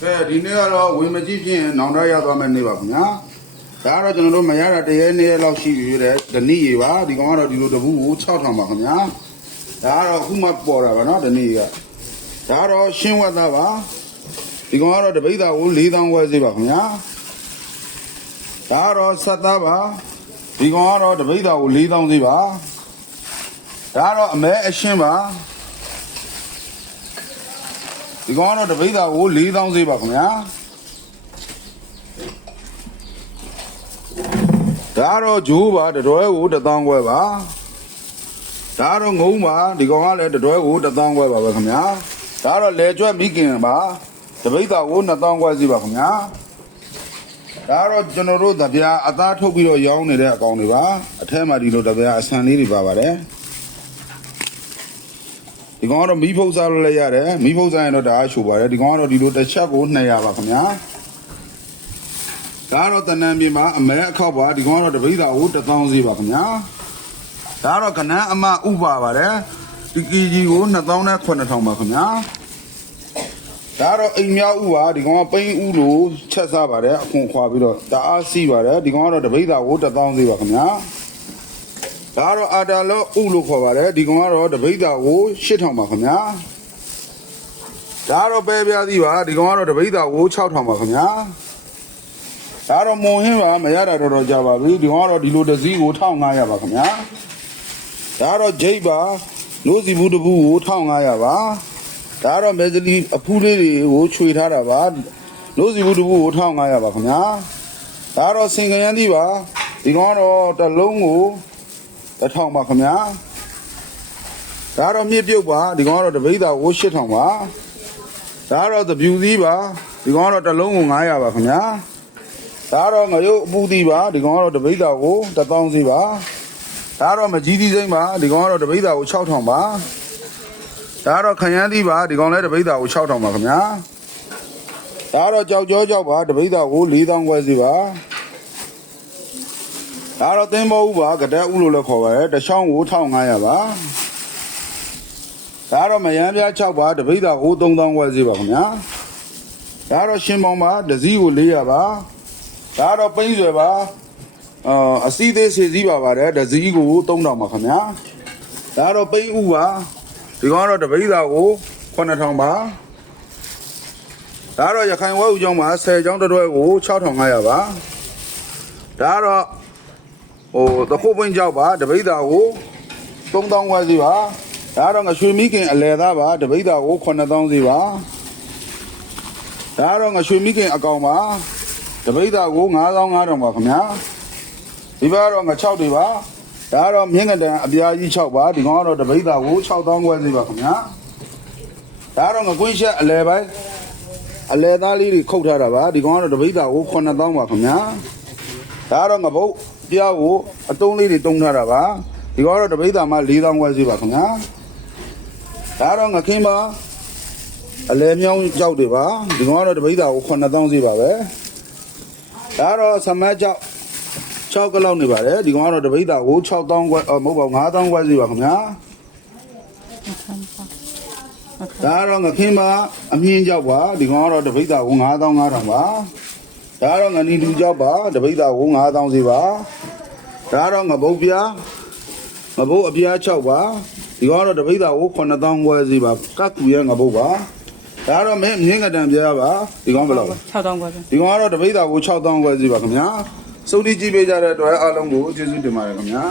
ကဲဒီနေ့ကတော့ဝင်မကြည့်ဖြင့်နောင်တရသွားမယ့်နေ့ပါခင်ဗျာဒါကတော့ကျွန်တော်တို့မရတာတရက်နေ့လောက်ရှိပြီတဲ့ဒဏိရေပါဒီကောင်ကတော့ဒီလိုတပူကို6000ပါခင်ဗျာဒါကတော့အခုမှပေါ်တာပါနော်ဒဏိကဒါကတော့ရှင်းဝတ်သားပါဒီကောင်ကတော့တပိတ်သားကို4000ဝယ်စေပါခင်ဗျာဒါကတော့ဆက်သားပါဒီကောင်ကတော့တပိတ်သားကို4000စေပါဒါကတော့အမဲအရှင်းပါ ဒီကောင်ကတော့တပိတ်သားကို4000ဈေးပါခင်ဗျာဒါကတော့ဂျိုးပါတတွဲကို1000ခွဲပါဒါကတော့ငုံပါဒီကောင်ကလည်းတတွဲကို1000ခွဲပါပဲခင်ဗျာဒါကတော့လေကျွတ်မိခင်ပါတပိတ်သားကို2000ခွဲဈေးပါခင်ဗျာဒါကတော့ကျွန်တော်တို့တပြားအသားထုတ်ပြီးတော့ရောင်းနေတဲ့အကောင်တွေပါအထက်မှာဒီလိုတပြားအဆန်လေးတွေပါပါတယ် ဒီကောင်ကတော့မီးဖုတ်စားလို့လည်းရတယ်မီးဖုတ်စားရင်တော့ဒါအချိုပါတယ်ဒီကောင်ကတော့ဒီလိုတစ်ချက်ကို200ပါခင်ဗျာဒါကတော့တဏ္ဍန်ပြင်မှာအမဲအခောက်ပါဒီကောင်ကတော့တပိဿာကို1000စီပါခင်ဗျာဒါကတော့ကနန်းအမဥပါပါတယ်ဒီကီဂျီကို2000နဲ့9000ပါခင်ဗျာဒါကတော့အိမ်မြောက်ဥပါဒီကောင်ကပိန်းဥလို့ချက်စားပါတယ်အခွန်ခွာပြီးတော့တအားစီးပါတယ်ဒီကောင်ကတော့တပိဿာကို1000စီပါခင်ဗျာ ဒါကတော့အာတာလောဥလို့ခေါ်ပါတယ်ဒီကောင်ကတော့တပိတ်တာကို8000ပါခင်ဗျာဒါကတော့ပဲပြားသီးပါဒီကောင်ကတော့တပိတ်တာကို6000ပါခင်ဗျာဒါကတော့မုံဟင်းပါမရတာတော်တော်ကြာပါပြီဒီကောင်ကတော့ဒီလိုတစ်စည်းကို1500ပါခင်ဗျာဒါကတော့ဂျိတ်ပါလို့စီဘူးတဘူးကို1500ပါဒါကတော့မဲစလီအဖူးလေးတွေကိုခြွေထားတာပါလို့စီဘူးတဘူးကို1500ပါခင်ဗျာဒါကတော့စင်ကရန်သီးပါဒီကောင်ကတော့တစ်လုံးကို တစ်ထောင်ပါခင်ဗျာဒါကတော့မြစ်ပြုတ်ပါဒီကောင်ကတော့တပိဿာကို8000ပါဒါကတော့သပြူသီးပါဒီကောင်ကတော့တစ်လုံးကို900ပါခင်ဗျာဒါကတော့ငရုတ်အပူသီးပါဒီကောင်ကတော့တပိဿာကို1000စီပါဒါကတော့မကြီးသီးစိမ့်ပါဒီကောင်ကတော့တပိဿာကို6000ပါဒါကတော့ခရမ်းသီးပါဒီကောင်လည်းတပိဿာကို6000ပါခင်ဗျာဒါကတော့ကြောက်ကြောကြောက်ပါတပိဿာကို4000ခွဲစီပါ ဒါတော့သင်းဘောဥပါကတဲ့ဥလို့လည်းခေါ်ပါတယ်တချောင်းကို1500ပါဒါတော့မယမ်းပြား6ပါတပိဿာကို3000ဝယ်စီပါခင်ဗျာဒါတော့ရှင်ပေါင်းပါဒစည်းကို400ပါဒါတော့ပိန်းဆွယ်ပါအာအစီသေးစီစည်းပါပါတယ်ဒစည်းကို3000ပါခင်ဗျာဒါတော့ပိန်းဥပါဒီကောင်ကတော့တပိဿာကို9000ပါဒါတော့ရခိုင်ဝဲဥကျောင်းမှာ10ကျောင်းတစ်တွဲကို6500ပါဒါတော့ ဟိုတခုပွင့်ကြောက်ပါတပိဿာကို3000ခွဲစီပါဒါတော့ငရွှေမိခင်အလဲသားပါတပိဿာကို9000စီပါဒါတော့ငရွှေမိခင်အကောင်ပါတပိဿာကို9500ပါခင်ဗျာဒီဘက်ကတော့င6တွေပါဒါတော့မြင့်ကတန်အပြားကြီး6ပါဒီကောင်ကတော့တပိဿာကို6000ခွဲစီပါခင်ဗျာဒါတော့ငကွင်းချက်အလဲပိုင်းအလဲသားလေးတွေခုတ်ထားတာပါဒီကောင်ကတော့တပိဿာကို9000ပါခင်ဗျာဒါကတော့ငပုတ် ပြားကိုအတုံးလေးတွေတုံးထားတာပါဒီကတော့တပိဿာမှ4000ခွဲစီပါခင်ဗျာဒါကတော့ငခင်းပါအလဲမြောင်းကြောက်တွေပါဒီကောင်ကတော့တပိဿာကို9000စီပါပဲဒါကတော့ဆမတ်ကြောက်6ကလောက်နေပါတယ်ဒီကောင်ကတော့တပိဿာကို6000ခွဲအော်မဟုတ်ပါဘူး9000ခွဲစီပါခင်ဗျာဒါကတော့ငခင်းပါအမြင့်ကြောက်ပါဒီကောင်ကတော့တပိဿာကို9500ပါ ဒါတော့ငနီလူကြောက်ပါတပိဿာကို9000စီပါဒါတော့ငပုတ်ပြားငပုတ်အပြား6ပါဒီကတော့တပိဿာကို9000ခွဲစီပါကတ်ကူရဲ့ငပုတ်ပါဒါတော့မင်းမြင်းကတန်ပြားပါဒီကောင်ဘယ်လောက်လဲ6000ခွဲပဲဒီကောင်ကတော့တပိဿာကို6000ခွဲစီပါခင်ဗျာစုံတီကြည့်ပေးကြတဲ့အတွက်အားလုံးကိုကျေးဇူးတင်ပါတယ်ခင်ဗျာ